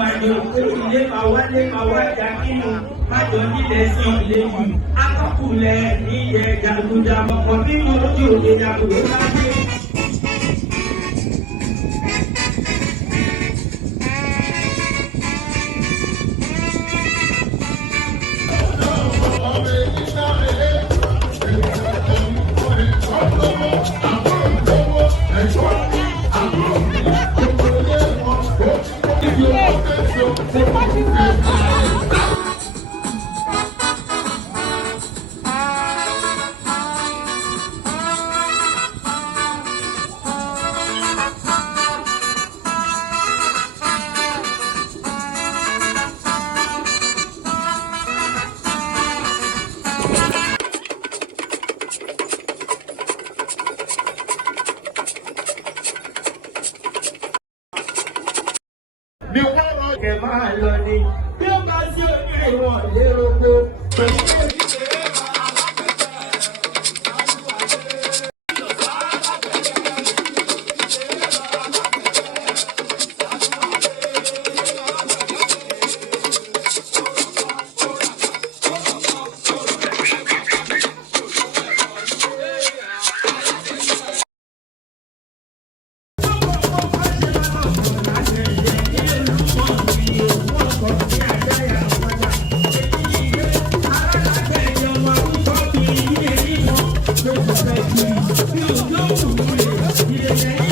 máa ní òkú ilé máa wá ìjà kínú májọ nílẹ̀ sí ilé yìí akọ́kùnlẹ̀ ní ilẹ̀ jagunjagun kan nínú ojú òde jagun láyé. Bí wọ́n rọ̀ kẹ̀ máa lọ ni bí ó bá sí òkè wọn lérò pé pẹ̀lú ìṣeré máa Thank you.